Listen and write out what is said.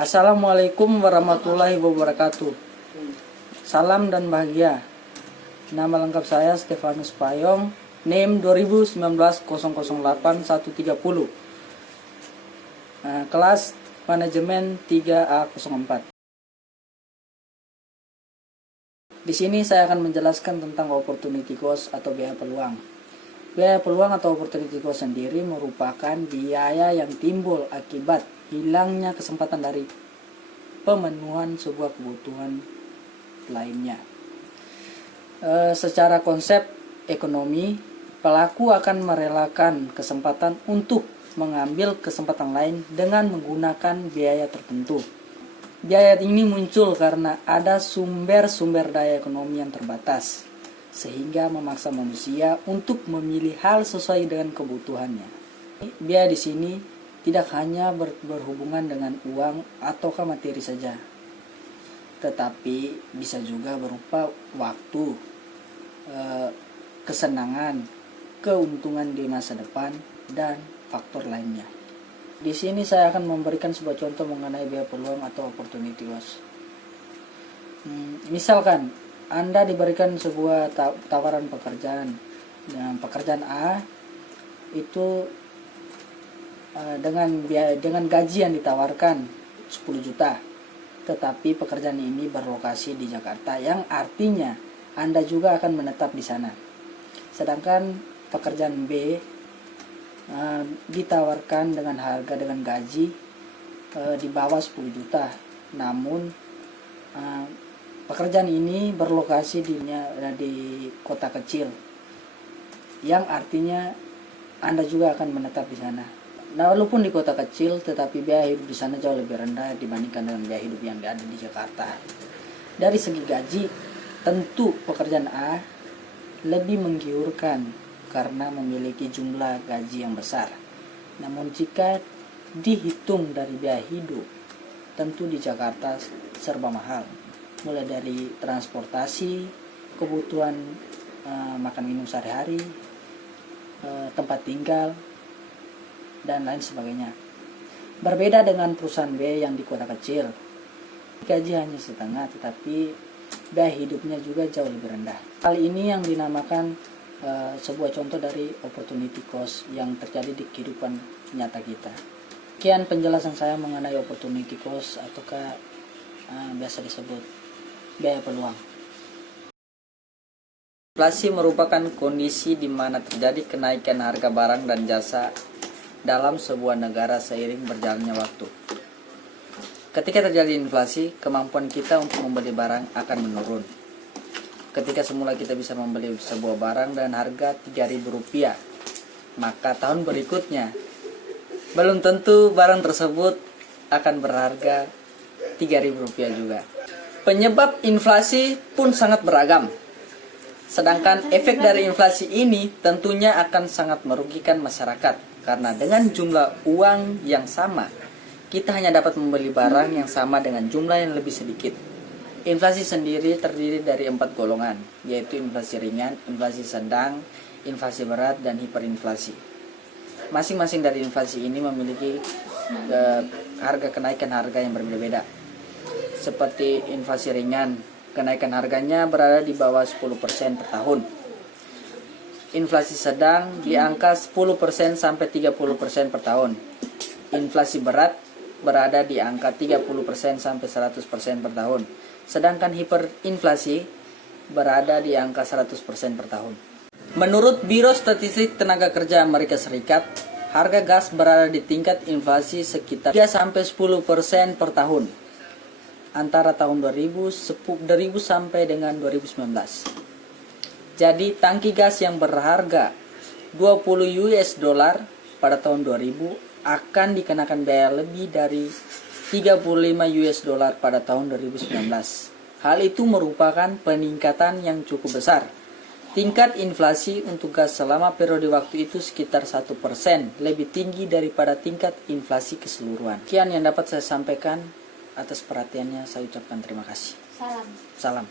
Assalamualaikum warahmatullahi wabarakatuh. Salam dan bahagia. Nama lengkap saya Stefanus Payong, NIM 2019-008-130. Kelas Manajemen 3A04. Di sini saya akan menjelaskan tentang opportunity cost atau biaya peluang. Biaya peluang atau opportunity cost sendiri merupakan biaya yang timbul akibat hilangnya kesempatan dari pemenuhan sebuah kebutuhan lainnya. Secara konsep ekonomi, pelaku akan merelakan kesempatan untuk mengambil kesempatan lain dengan menggunakan biaya tertentu. Biaya ini muncul karena ada sumber-sumber daya ekonomi yang terbatas, sehingga memaksa manusia untuk memilih hal sesuai dengan kebutuhannya. Biaya di sini tidak hanya berhubungan dengan uang ataukah materi saja, tetapi bisa juga berupa waktu, kesenangan, keuntungan di masa depan, dan faktor lainnya. Di sini saya akan memberikan sebuah contoh mengenai biaya peluang atau opportunity cost. Misalkan Anda diberikan sebuah tawaran pekerjaan. Nah, pekerjaan A itu dengan gaji yang ditawarkan 10 juta. Tetapi pekerjaan ini berlokasi di Jakarta, yang artinya Anda juga akan menetap di sana. Sedangkan pekerjaan B ditawarkan dengan gaji di bawah 10 juta. Namun pekerjaan ini berlokasi di kota kecil, yang artinya Anda juga akan menetap di sana. Nah, walaupun di kota kecil, tetapi biaya hidup di sana jauh lebih rendah dibandingkan dengan biaya hidup yang ada di Jakarta. Dari segi gaji, tentu pekerjaan A lebih menggiurkan karena memiliki jumlah gaji yang besar. Namun jika dihitung dari biaya hidup, tentu di Jakarta serba mahal. Mulai dari transportasi, kebutuhan makan minum sehari-hari, tempat tinggal, dan lain sebagainya. Berbeda dengan perusahaan B yang di kota kecil, gaji hanya setengah, tetapi biaya hidupnya juga jauh lebih rendah. Hal ini yang dinamakan sebuah contoh dari opportunity cost yang terjadi di kehidupan nyata kita. Sekian penjelasan saya mengenai opportunity cost ataukah biasa disebut biaya peluang. Inflasi merupakan kondisi di mana terjadi kenaikan harga barang dan jasa dalam sebuah negara seiring berjalannya waktu. Ketika terjadi inflasi, kemampuan kita untuk membeli barang akan menurun. Ketika semula kita bisa membeli sebuah barang dengan harga Rp3.000, maka tahun berikutnya belum tentu barang tersebut akan berharga Rp3.000 juga. Penyebab inflasi pun sangat beragam. Sedangkan efek dari inflasi ini tentunya akan sangat merugikan masyarakat, karena dengan jumlah uang yang sama, kita hanya dapat membeli barang yang sama dengan jumlah yang lebih sedikit. Inflasi sendiri terdiri dari 4 golongan, yaitu inflasi ringan, inflasi sedang, inflasi berat, dan hiperinflasi. Masing-masing dari inflasi ini memiliki kenaikan harga yang berbeda-beda. Seperti inflasi ringan, kenaikan harganya berada di bawah 10% per tahun. Inflasi sedang di angka 10% sampai 30% per tahun. Inflasi berat berada di angka 30% sampai 100% per tahun. Sedangkan hiperinflasi berada di angka 100% per tahun. Menurut Biro Statistik Tenaga Kerja Amerika Serikat, harga gas berada di tingkat inflasi sekitar 3-10% per tahun antara tahun 2000 sampai dengan 2019. Jadi tangki gas yang berharga 20 US dollar pada tahun 2000 akan dikenakan biaya lebih dari 35 US dollar pada tahun 2019. Hal itu merupakan peningkatan yang cukup besar. Tingkat inflasi untuk gas selama periode waktu itu sekitar 1%, lebih tinggi daripada tingkat inflasi keseluruhan. Sekian yang dapat saya sampaikan. Atas perhatiannya saya ucapkan terima kasih. Salam. Salam.